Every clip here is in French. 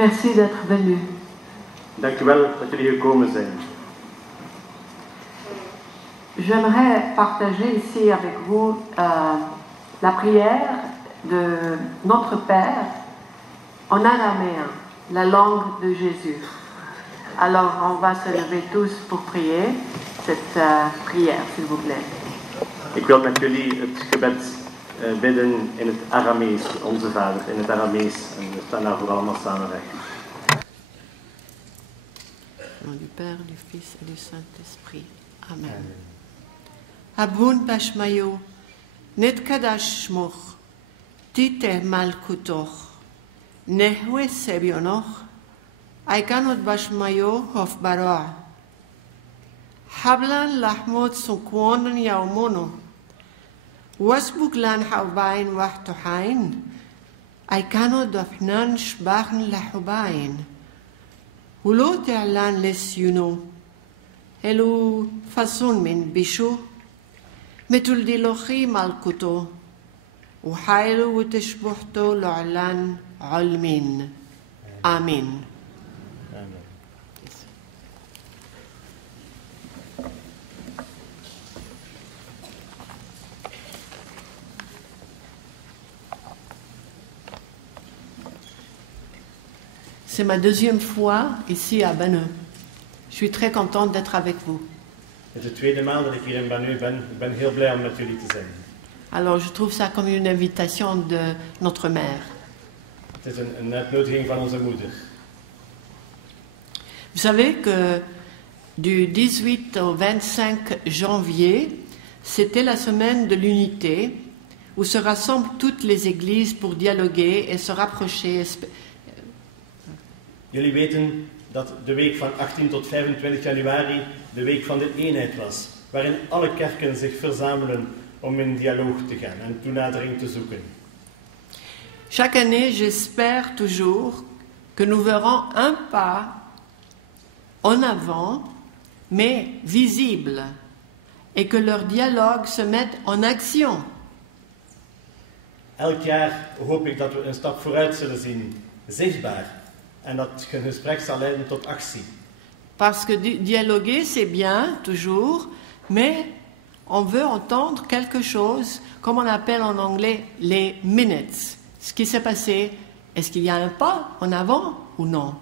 Merci d'être venu. Dank u wel dat jullie gekomen zijn. J'aimerais partager ici avec vous la prière de notre Père en araméen, la langue de Jésus. Alors on va se lever tous pour prier cette prière, s'il vous plaît. Ik wil met jullie het gebed bidden in het Aramees, onze Vader, in het Aramees. En we staan daarvoor allemaal samen weg. Au nom du Père, du Fils et du Saint-Esprit. Amen. Abun bashmayo, net kadash shmoch, tite malkutoch, nehwe sebionoch, aikanot bashmayo hof baroa. Hablan lahmot sunkwonen yaumono, wasbuglan haubain wachtohain, aikanot dofnan shbachen lahubain. Hulo terlan les yuno, elu fason min bishu, metul dilochi malkuto, uhailu uteshbuhto lo'lan olmin. Amen. C'est ma deuxième fois ici à Banneux. Je suis très contente d'être avec vous. Het is de tweede maal dat ik hier in Banneux ben. Ik ben heel blij om met jullie te zijn. Alors je trouve ça comme une invitation de notre mère. Het is een uitnodiging van onze moeder. Vous savez que du 18 au 25 janvier, c'était la semaine de l'unité, où se rassemblent toutes les églises pour dialoguer et se rapprocher. Jullie weten dat de week van 18 tot 25 januari de week van de eenheid was, waarin alle kerken zich verzamelen om in dialoog te gaan en toenadering te zoeken. Chaque année, j'espère toujours que nous verrons un pas en avant, mais visible, et que leur dialogue se mette en action. Elk jaar hoop ik dat we een stap vooruit zullen zien, zichtbaar, en dat een gesprek zal leiden tot actie. Parce que dialoguer, c'est bien, toujours, mais on veut entendre quelque chose, comme on appelle en anglais les minutes. Ce qui s'est passé, est-ce qu'il y a un pas en avant ou non?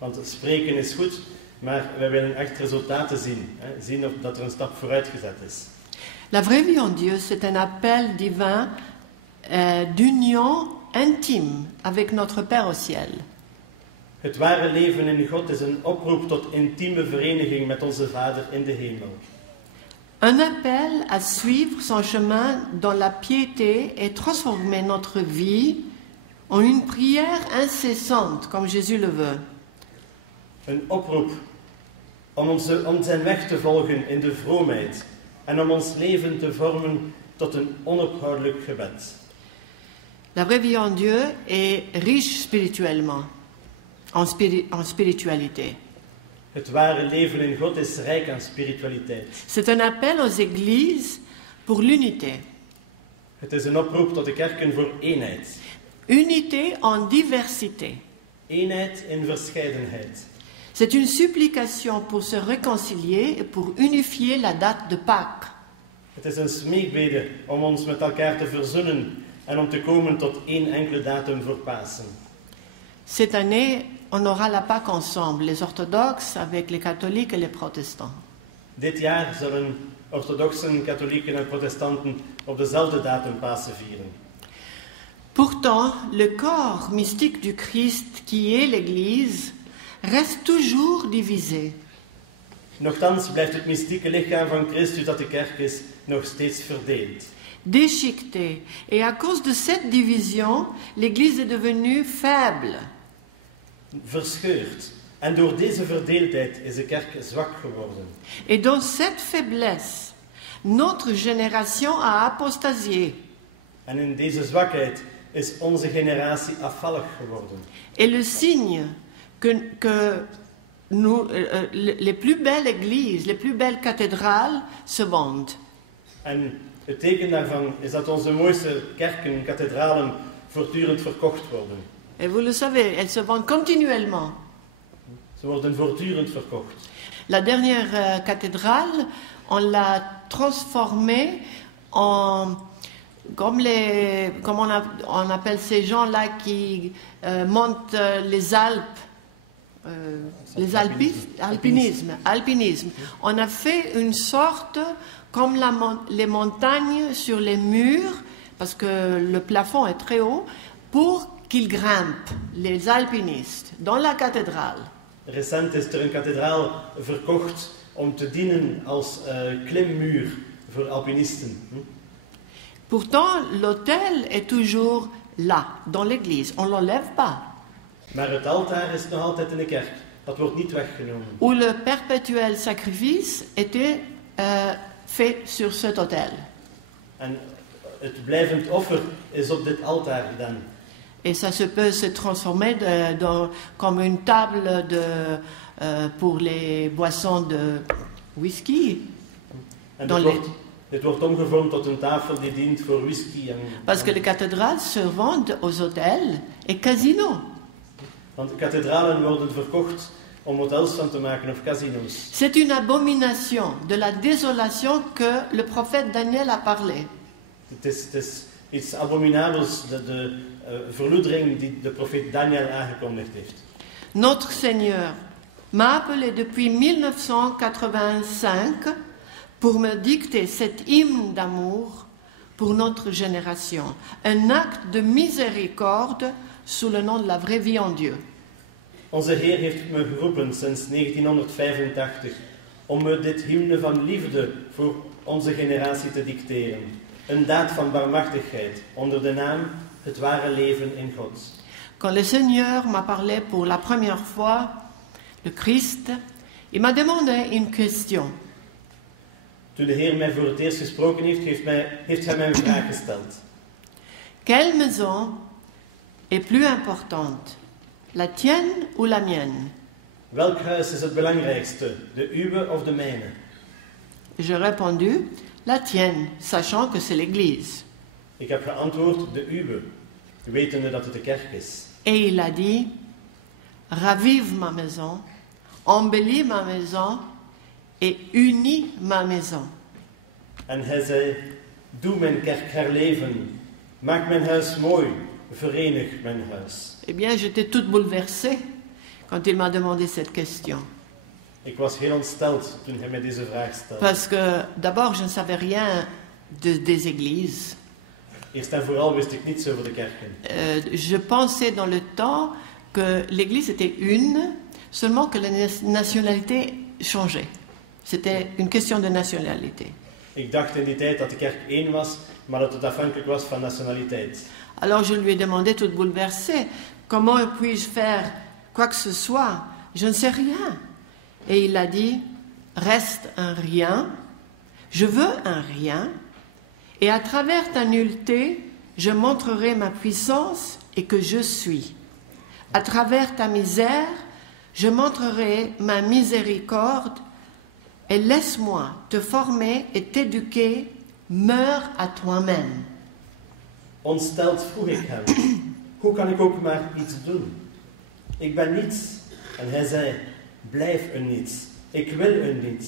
Want spreken is goed, maar wij willen echt resultaten zien. Zien of dat er een stap vooruit gezet is. La vraie vie en Dieu, c'est un appel divin d'union intime avec notre Père au ciel. Het ware leven in God is een oproep tot intieme vereniging met onze Vader in de hemel. Un appel à suivre son chemin dans la piété et transformer notre vie en une prière incessante, comme Jésus le veut. Een oproep om zijn weg te volgen in de vroomheid en om ons leven te vormen tot een onophoudelijk gebed. La vraie vie en Dieu est riche spirituellement, en spiritualité. Het ware leven in God is rijk aan spiritualiteit. C'est un appel aux églises pour l'unité. Het is een oproep tot de kerken voor eenheid. Unité en diversité. Eenheid in verscheidenheid. C'est une supplication pour se réconcilier et pour unifier la date de Pâques. Het is een smeekbede om ons met elkaar te verzoenen en om te komen tot één enkele datum voor Pasen. Cette année, on aura la Pâque ensemble, les orthodoxes avec les catholiques et les protestants. Dit jaar zullen orthodoxen, katholieken en protestanten op dezelfde datum Pasen vieren. Pourtant, le corps mystique du Christ qui est l'Église reste toujours divisé. Nochtans blijft het mystieke lichaam van Christus dat de kerk is nog steeds verdeeld. Déchiqueté. Et à cause de cette division, l'Église est devenue faible. Verscheurd. En door deze verdeeldheid is de kerk zwak geworden. Et dans cette faiblesse, notre génération a apostasié. En in deze zwakheid is onze generatie afvallig geworden. Et le signe que nous, les plus belles églises, les plus belles cathédrales se vendent. En het teken daarvan is dat onze mooiste kerken, kathedralen, voortdurend verkocht worden. Et vous le savez, elles se vendent continuellement. Ze worden voortdurend verkocht. La dernière cathédrale, on l'a transformée en... Comme on appelle ces gens-là qui montent les Alpes, alpinisme. On a fait une sorte, comme les montagnes sur les murs, parce que le plafond est très haut, pour qu'ils grimpent, les alpinistes, dans la cathédrale. Recent is er een kathedraal verkocht om te dienen als klimmuur voor alpinisten. Pourtant, l'autel est toujours là, dans l'église. On ne l'enlève pas. Maar het altaar is nog altijd in de kerk. Dat wordt niet weggenomen. Où le perpétuel sacrifice était fait sur cet autel. En het blijvend offer is op dit altaar gedaan. Et ça peut se transformer comme une table pour les boissons de whisky. En dit wordt omgevormd tot een tafel die dient voor whisky. Parce que les cathédrales se vendent aux hôtels et casinos. Want de kathedralen worden verkocht om hotels van te maken of casino's. C'est une abomination de la désolation que le prophète Daniel a parlé. Het is iets abominabels, de verloedering die de profeet Daniel aangekondigd heeft. Notre Seigneur m'a appelé depuis 1985 pour me dicter cet hymne d'amour pour notre génération, un acte de miséricorde sous le nom de la vraie vie en Dieu. Onze Heer heeft me geroepen sinds 1985 om me dit hymne van liefde voor onze generatie te dicteren. Een daad van barmhartigheid onder de naam het ware leven in God. Quand le Seigneur m'a parlé pour la première fois, le Christ, il m'a demandé une question. Toen de Heer mij voor het eerst gesproken heeft hij mij een vraag gesteld. Quelle maison est plus importante, la tienne ou la mienne? Welk huis is het belangrijkste, de uwe of de mijne? J'ai répondu, la tienne, sachant que c'est l'église. Ik heb geantwoord, de uwe, wetende dat het de kerk is. Et il a dit, ravive ma maison, embellis ma maison et unis ma maison. En hij zei, doe mijn kerk herleven, maak mijn huis mooi, verenig mijn huis. Eh bien, j'étais toute bouleversée quand il m'a demandé cette question. Ik was heel ontsteld toen hij mij deze vraag stelde. Parce que d'abord, je ne savais rien des églises. Eerst en vooral wist ik niets over de kerken. Je pensais dans le temps que l'église était une, seulement que la nationalité changeait. C'était une question de nationalité. Ik dacht in die tijd dat de kerk één was, maar dat het afhankelijk was van nationaliteit. Alors je lui ai demandé, toute bouleversée, comment puis-je faire quoi que ce soit? Je ne sais rien. Et il a dit, reste un rien, je veux un rien, et à travers ta nulleté, je montrerai ma puissance et que je suis. À travers ta misère, je montrerai ma miséricorde, et laisse-moi te former et t'éduquer, meurs à toi-même. Ontsteld vroeg ik hem, hoe kan ik ook maar iets doen? Ik ben niets. En hij zei, blijf een niets. Ik wil een niets.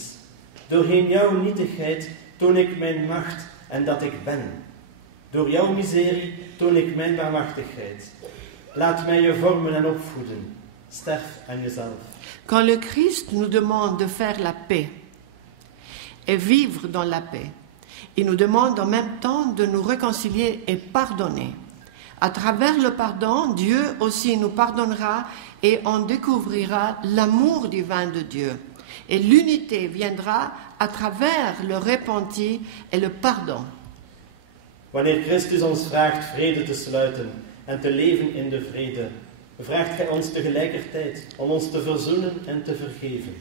Doorheen jouw nietigheid toon ik mijn macht en dat ik ben. Door jouw miserie toon ik mijn barmhartigheid. Laat mij je vormen en opvoeden. Sterf aan jezelf. Quand le Christ nous demande de faire la paix et vivre dans la paix, il nous demande en même temps de nous réconcilier et pardonner. À travers le pardon, Dieu aussi nous pardonnera et on découvrira l'amour divin de Dieu. Et l'unité viendra à travers le repenti et le pardon. Wanneer Christus ons vraagt vrede te sluiten en te leven in de vrede, vraagt hij ons tegelijkertijd om ons te verzoenen en te vergeven.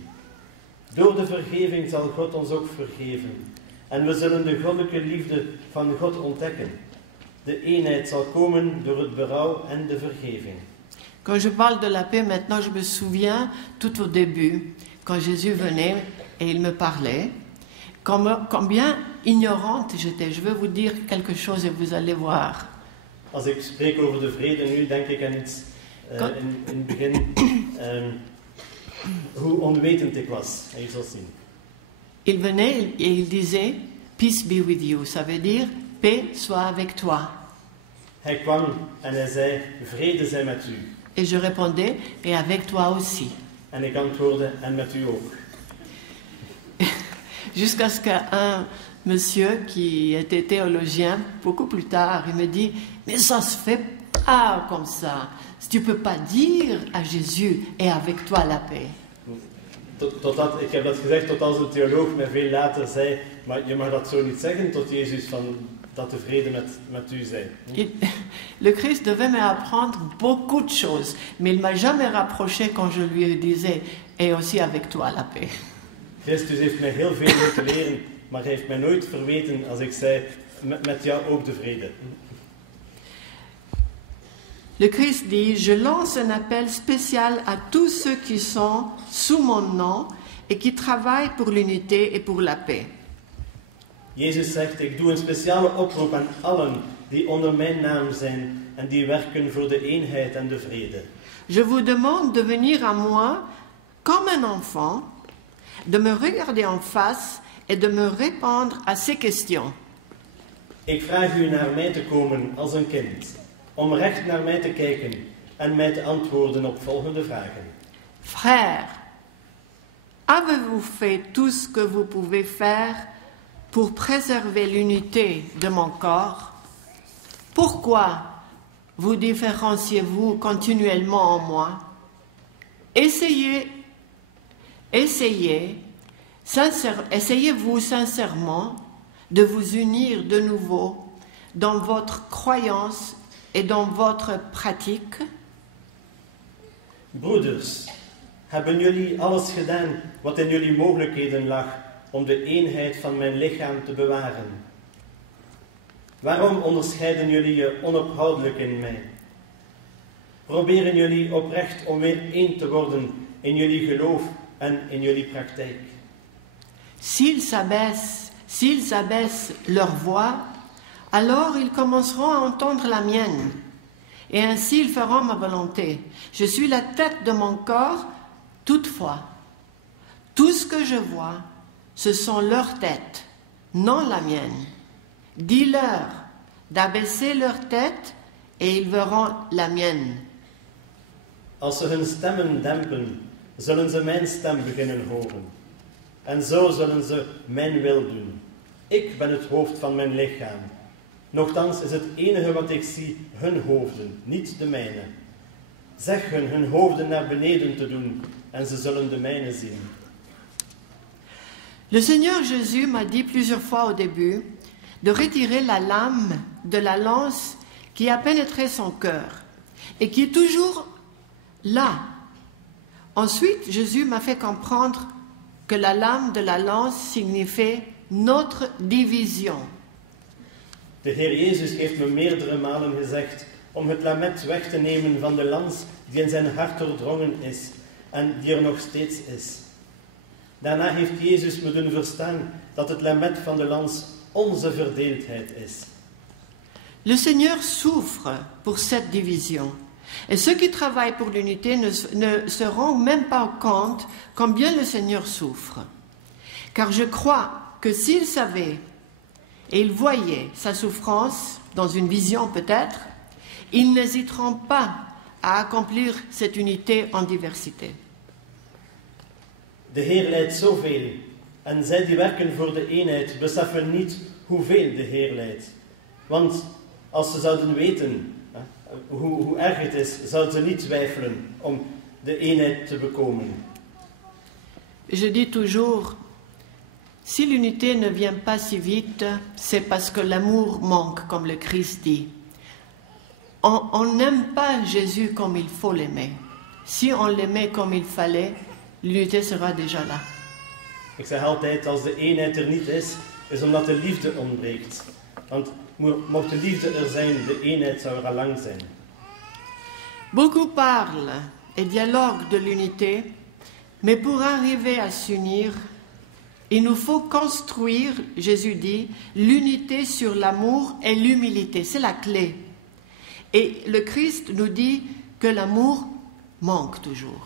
Door de vergeving zal God ons ook vergeven. En we zullen de goddelijke liefde van God ontdekken. De eenheid zal komen door het berouw en de vergeving. Quand je parle de la paix, maintenant je me souviens tout au début, quand Jésus venait et il me parlait, combien ignorante j'étais. Je vais vous dire quelque chose et vous allez voir. Als ik spreek over de vrede nu, denk ik aan iets in het begin hoe onwetend ik was. En je zult zien. Il venait et il disait « Peace be with you », ça veut dire « Paix soit avec toi ». Hij kwam en hij zei, vrede zij met u. Et je répondais « Et avec toi aussi ». En ik antwoordde, en met u ook. Jusqu'à ce qu'un monsieur qui était théologien, beaucoup plus tard, il me dit « Mais ça se fait pas comme ça. Tu peux pas dire à Jésus « Et avec toi la paix ». Totdat, ik heb dat gezegd tot als een theoloog mij veel later zei, maar je mag dat zo niet zeggen tot Jezus, van, dat de vrede met u zij. Le Christ devait m'apprendre beaucoup de choses, mais il m'a jamais rapproché quand je lui disais « Et aussi avec toi la paix ». Christus heeft mij heel veel moeten leren, maar hij heeft mij nooit verweten als ik zei, met jou ook de vrede. Le Christ dit, je lance un appel spécial à tous ceux qui sont sous mon nom et qui travaillent pour l'unité et pour la paix. Jezus zegt, ik doe een speciale oproep aan allen die onder mijn naam zijn en die werken voor de eenheid en de vrede. Je vous demande de venir à moi comme un enfant, de me regarder en face et de me répondre à ces questions. Ik vraag u naar mij te komen als een kind, om recht naar mij te kijken en mij te antwoorden op volgende vragen. Frères, avez-vous fait tout ce que vous pouvez faire pour préserver l'unité de mon corps? Pourquoi vous différenciez-vous continuellement en moi? Essayez-vous sincèrement de vous unir de nouveau dans votre croyance et dans votre pratique? Broeders, hebben jullie alles gedaan wat in jullie mogelijkheden lag om de eenheid van mijn lichaam te bewaren? Waarom onderscheiden jullie je onophoudelijk in mij? Proberen jullie oprecht om weer één te worden in jullie geloof en in jullie praktijk? S'ils abaissent leur voix, alors ils commenceront à entendre la mienne, et ainsi ils feront ma volonté. Je suis la tête de mon corps, toutefois. Tout ce que je vois, ce sont leurs têtes, non la mienne. Dis-leur d'abaisser leur tête, et ils verront la mienne. Als ze hun stemmen dempen, zullen ze mijn stem beginnen horen. En zo zullen ze mijn wil doen. Ik ben het hoofd van mijn lichaam. Nochtans is het enige wat ik zie hun hoofden, niet de mijne. Zeg hun hoofden naar beneden te doen en ze zullen de mijne zien. Le Seigneur Jésus m'a dit plusieurs fois au début de retirer la lame de la lance qui a pénétré son cœur et qui est toujours là. Ensuite, Jésus m'a fait comprendre que la lame de la lance signifiait notre division. De Heer Jezus heeft me meerdere malen gezegd om het lamet weg te nemen van de lans die in zijn hart doordrongen is en die er nog steeds is. Daarna heeft Jezus me doen verstaan dat het lamet van de lans onze verdeeldheid is. Le Seigneur souffre pour cette division. Et ceux qui travaillent pour l'unité ne se rendent même pas compte combien le Seigneur souffre. Car je crois que s'ils savaient et ils voyaient sa souffrance, dans une vision peut-être, ils n'hésiteront pas à accomplir cette unité en diversité. De Heer lijdt zoveel en zij die werken voor de eenheid beseffen niet hoeveel de Heer lijdt. Want als ze zouden weten hoe erg het is, zouden ze niet twijfelen om de eenheid te bekomen. Je dis toujours, si l'unité ne vient pas si vite, c'est parce que l'amour manque, comme le Christ dit. On n'aime pas Jésus comme il faut l'aimer. Si on l'aimait comme il fallait, l'unité sera déjà là. Ik zeg altijd, als de eenheid er niet is omdat de liefde ontbreekt. Want mocht de liefde er zijn, de eenheid zou er al lang zijn. Beaucoup parlent et dialoguent de l'unité, mais pour arriver à s'unir, il nous faut construire, Jésus dit, l'unité sur l'amour et l'humilité. C'est la clé. Et le Christ nous dit que l'amour manque toujours.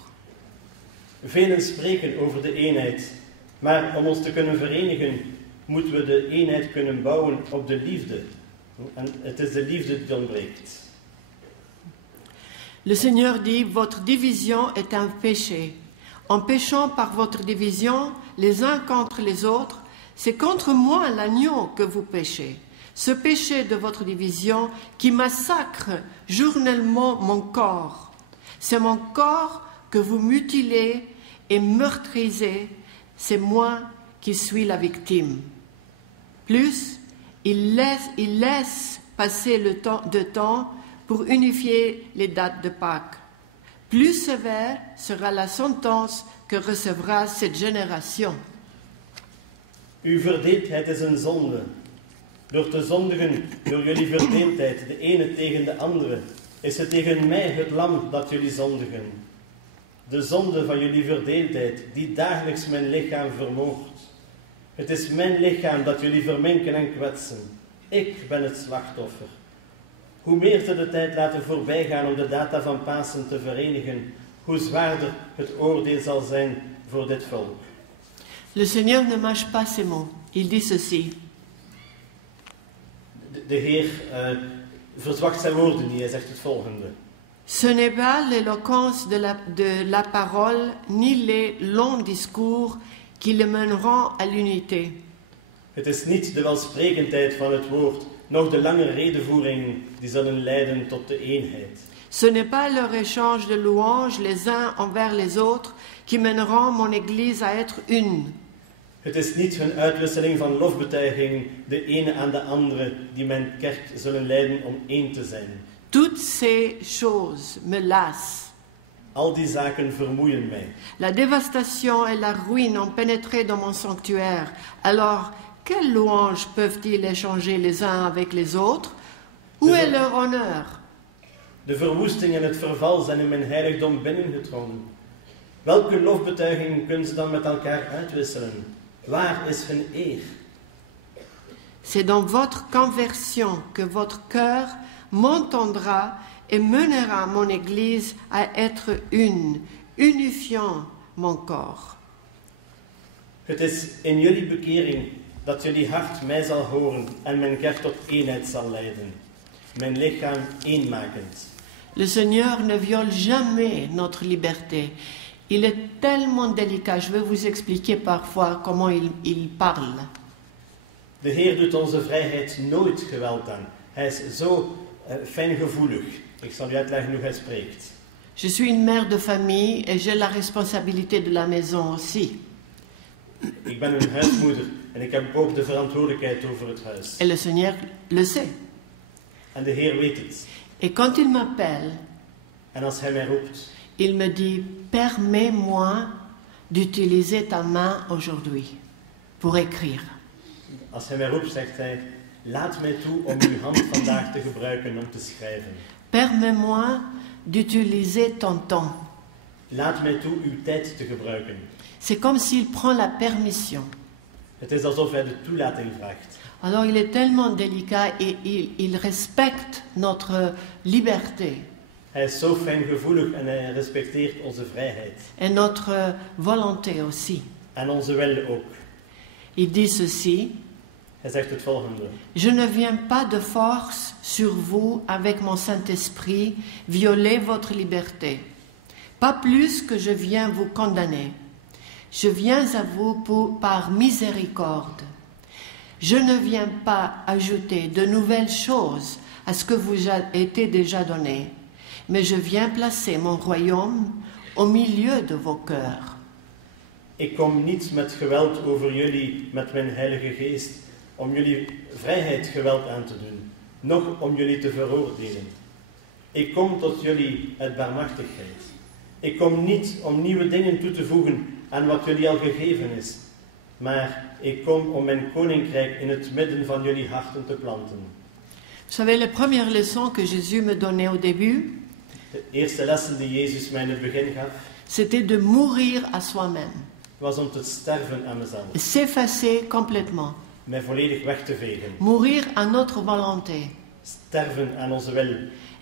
Velen spreken over de eenheid, maar om ons te kunnen verenigen, moeten we de eenheid kunnen bouwen op de liefde. En het is de liefde die ontbreekt. Le Seigneur dit, votre division est un péché. En péchant par votre division, les uns contre les autres, c'est contre moi, l'agneau, que vous péchez. Ce péché de votre division qui massacre journellement mon corps. C'est mon corps que vous mutilez et meurtrisez. C'est moi qui suis la victime. Plus, il laisse passer le temps pour unifier les dates de Pâques. Plus sévère sera la sentence que recevra cette génération. Uw verdeeldheid is een zonde. Door te zondigen, door jullie verdeeldheid, de ene tegen de andere, is het tegen mij het lam dat jullie zondigen. De zonde van jullie verdeeldheid, die dagelijks mijn lichaam vermoogt. Het is mijn lichaam dat jullie verminken en kwetsen. Ik ben het slachtoffer. Hoe meer ze de tijd laten voorbijgaan om de data van Pasen te verenigen, hoe zwaarder het oordeel zal zijn voor dit volk. Le Seigneur ne mâche pas ses mots. Il dit ceci. De Heer verzwakt zijn woorden niet, hij zegt het volgende. Ce n'est pas l'éloquence de la parole, ni les longs discours qui le mèneront à l'unité. Het is niet de welsprekendheid van het woord, noch de lange redevoeringen die zullen leiden tot de eenheid. Ce n'est pas leur échange de louanges les uns envers les autres qui mèneront mon Église à être une. Het is niet hun uitwisseling van lofbetuigingen, de ene aan de andere, die mijn kerk zullen leiden om één te zijn. Toutes ces choses me lassent. Al die zaken vermoeien mij. La dévastation et la ruine ont pénétré dans mon sanctuaire. Alors, quelles louanges peuvent-ils échanger les uns avec les autres? Où est leur honneur? De verwoesting en het verval zijn in mijn heiligdom binnengedrongen. Welke lofbetuigingen kunnen ze dan met elkaar uitwisselen? Waar is hun eer? C'est dans votre conversion que votre cœur m'entendra et mènera mon Église à être une, unifiant mon corps. Het is in jullie bekering dat jullie hart mij zal horen en mijn kerk tot eenheid zal leiden. Mijn lichaam eenmakend. Le Seigneur ne viole jamais notre liberté. Il est tellement délicat. Je vais vous expliquer parfois comment il parle. De Heer doet onze vrijheid nooit geweld aan. Hij is zo fijngevoelig. Ik zal u uitleggen hoe hij spreekt. Je suis une mère de famille et j'ai la responsabilité de la maison aussi. Ik ben een huismoeder en ik heb ook de verantwoordelijkheid over het huis. Et le Seigneur le sait. En de Heer weet het. Et quand il m'appelle, En als hij mij roept, il me dit, permets-moi d'utiliser ta main aujourd'hui pour écrire. Als hij mij roept, zegt hij, laat mij toe om uw hand vandaag te gebruiken om te schrijven. Permets-moi d'utiliser ton temps. Laat mij toe uw tijd te gebruiken. C'est comme s'il prend la permission. Het is alsof hij de toelating vraagt. Alors il est tellement délicat et il respecte notre liberté Hij is zo fijngevoelig en hij respecteert onze vrijheid. et notre volonté aussi. En onze wil ook. Il dit ceci, Hij zegt het volgende. je ne viens pas de force sur vous avec mon Saint-Esprit violer votre liberté. Pas plus que je viens vous condamner. Je viens à vous par miséricorde. Je ne viens pas ajouter de nouvelles choses à ce que vous a été déjà donné, mais je viens placer mon royaume au milieu de vos cœurs. Ik kom niet met geweld over jullie, met mijn heilige geest, om jullie vrijheid geweld aan te doen, noch om jullie te veroordelen. Ik kom tot jullie uit barmhartigheid. Ik kom niet om nieuwe dingen toe te voegen aan wat jullie al gegeven is, maar ik kom om mijn koninkrijk in het midden van jullie harten te planten. Vous savez, la première leçon que Jésus me donnait au début, De eerste lessen die Jezus mij in het begin gaf, c'était de mourir à soi-même, was om te sterven aan mezelf, s'effacer complètement, mij volledig weg te vegen, mourir à notre volonté. sterven aan onze wil.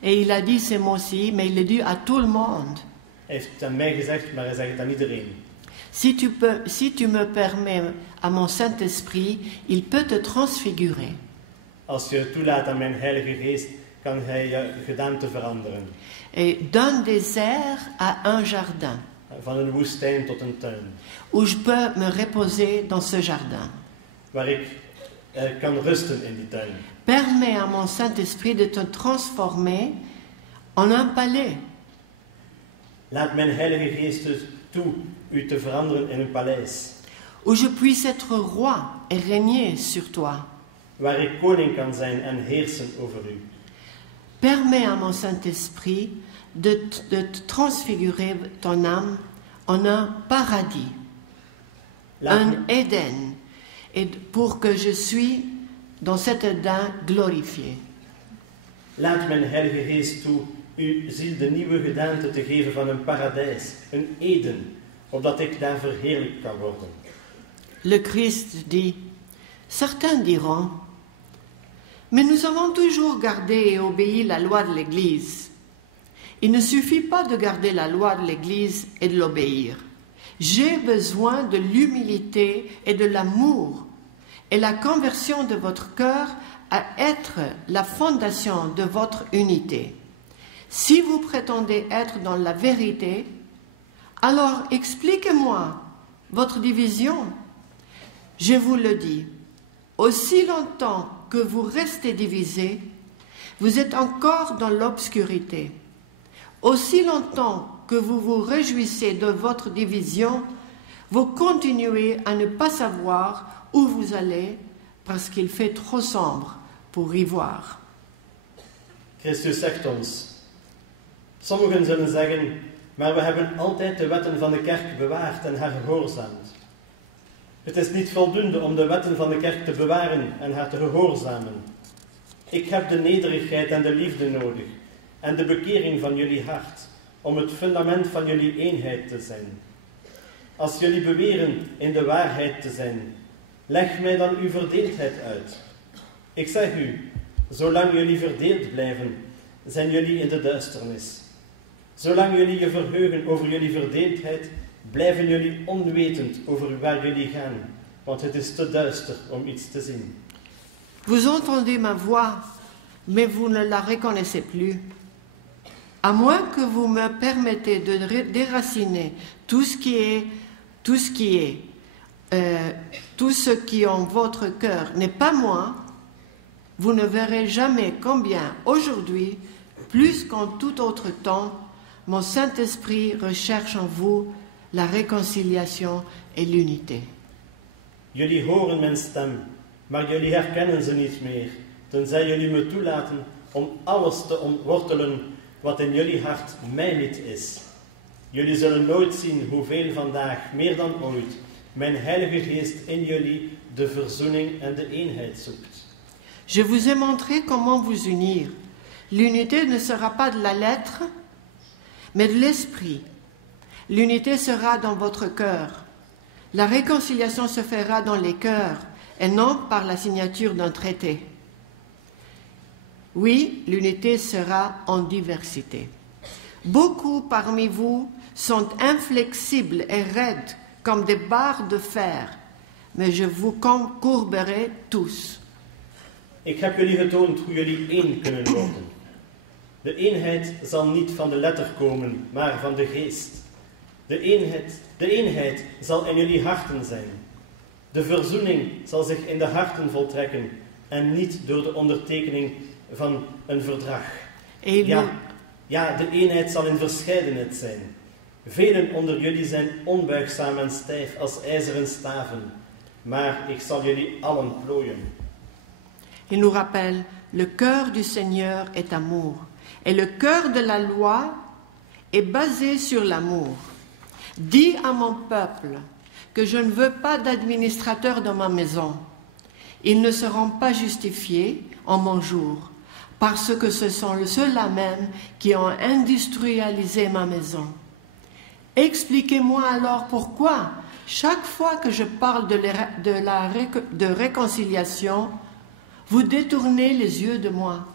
Et il a dit ces mots-ci, mais il les dit à tout le monde. Hij heeft het aan mij gezegd, maar hij zegt het aan iedereen. Si tu me permets à mon Saint-Esprit, il peut te transfigurer. Als je het toelaat aan mijn Heilige Geest, kan hij je gedaante veranderen. Et d'un désert à un jardin, Van een woestijn tot een tuin. où je peux me reposer dans ce jardin. Waar ik kan rusten in die tuin. Permets à mon Saint-Esprit de te transformer en un palais. Laat mijn Heilige Geest dus toe u te veranderen in een paleis. Où je puisse être roi et régner sur toi. Waar ik koning kan zijn en heersen over u. Permets à mon Saint-Esprit de transfigurer ton âme en un paradis, un Éden, et pour que je suis dans cet Éden glorifié. Laat mijn Heilige Geest toe uw ziel de nieuwe gedaante te geven van een paradijs, een Eden, opdat ik daar verheerlijkt kan worden. Le Christ dit, certains diront, mais nous avons toujours gardé et obéi la loi de l'Église. Il ne suffit pas de garder la loi de l'Église et de l'obéir. J'ai besoin de l'humilité et de l'amour et la conversion de votre cœur à être la fondation de votre unité. Si vous prétendez être dans la vérité, alors expliquez-moi votre division. Je vous le dis, aussi longtemps que vous restez divisés, vous êtes encore dans l'obscurité. Aussi longtemps que vous vous réjouissez de votre division, vous continuez à ne pas savoir où vous allez parce qu'il fait trop sombre pour y voir. Christus zegt ons, sommigen zullen zeggen, maar we hebben altijd de wetten van de kerk bewaard en haar gehoorzaamd. Het is niet voldoende om de wetten van de kerk te bewaren en haar te gehoorzamen. Ik heb de nederigheid en de liefde nodig en de bekering van jullie hart, om het fundament van jullie eenheid te zijn. Als jullie beweren in de waarheid te zijn, leg mij dan uw verdeeldheid uit. Ik zeg u, zolang jullie verdeeld blijven, zijn jullie in de duisternis. Zolang jullie je verheugen over jullie verdeeldheid, blijven jullie onwetend over waar jullie gaan, want het is te duister om iets te zien. Vous entendez ma voix, mais vous ne la reconnaissez plus. À moins que vous me permettez de déraciner tout ce qui en votre cœur n'est pas moi, vous ne verrez jamais combien aujourd'hui, plus qu'en tout autre temps, mon Saint-Esprit recherche en vous la réconciliation et l'unité. Jullie horen mijn stem, maar jullie herkennen ze niet meer, tenzij jullie me toelaten om alles te ontwortelen wat in jullie hart mij niet is. Jullie zullen nooit zien hoeveel vandaag, meer dan ooit, mijn Heilige Geest in jullie de verzoening en de eenheid zoekt. Je vous ai montré comment vous unir. L'unité ne sera pas de la lettre, mais de l'esprit. L'unité sera dans votre cœur. La réconciliation se fera dans les cœurs et non par la signature d'un traité. Oui, l'unité sera en diversité. Beaucoup parmi vous sont inflexibles et raides comme des barres de fer, mais je vous courberai tous. Ik heb jullie getoond hoe jullie één kunnen worden. De eenheid zal niet van de letter komen, maar van de geest. De eenheid zal in jullie harten zijn. De verzoening zal zich in de harten voltrekken en niet door de ondertekening van een verdrag. Ja, de eenheid zal in verscheidenheid zijn. Velen onder jullie zijn onbuigzaam en stijf als ijzeren staven, maar ik zal jullie allen plooien. Il nous rappelle, le cœur du Seigneur est amour, et le cœur de la loi est basé sur l'amour. Dis à mon peuple que je ne veux pas d'administrateur dans ma maison. Ils ne seront pas justifiés en mon jour, parce que ce sont ceux-là même qui ont industrialisé ma maison. Expliquez-moi alors pourquoi, chaque fois que je parle de réconciliation, vous détournez les yeux de moi.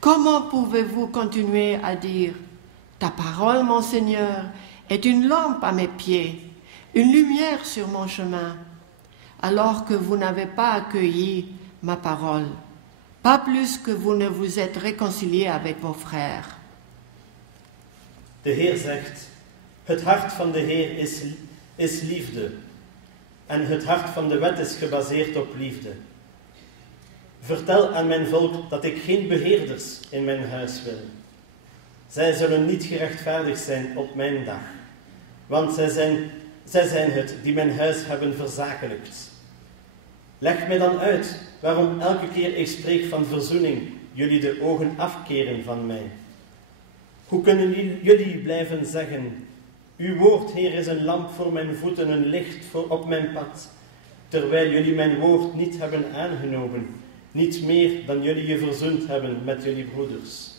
Comment pouvez-vous continuer à dire « Ta parole, mon Seigneur, est une lampe à mes pieds, une lumière sur mon chemin », alors que vous n'avez pas accueilli ma parole, pas plus que vous ne vous êtes réconciliés avec vos frères. De Heer zegt, het hart van de Heer is liefde en het hart van de wet is gebaseerd op liefde. Vertel aan mijn volk dat ik geen beheerders in mijn huis wil. Zij zullen niet gerechtvaardigd zijn op mijn dag, want zij zijn het die mijn huis hebben verzakelijkt. Leg mij dan uit waarom elke keer ik spreek van verzoening jullie de ogen afkeren van mij. Hoe kunnen jullie blijven zeggen, uw woord, Heer, is een lamp voor mijn voeten, een licht op mijn pad, terwijl jullie mijn woord niet hebben aangenomen, niet meer dan jullie je verzoend hebben met jullie broeders.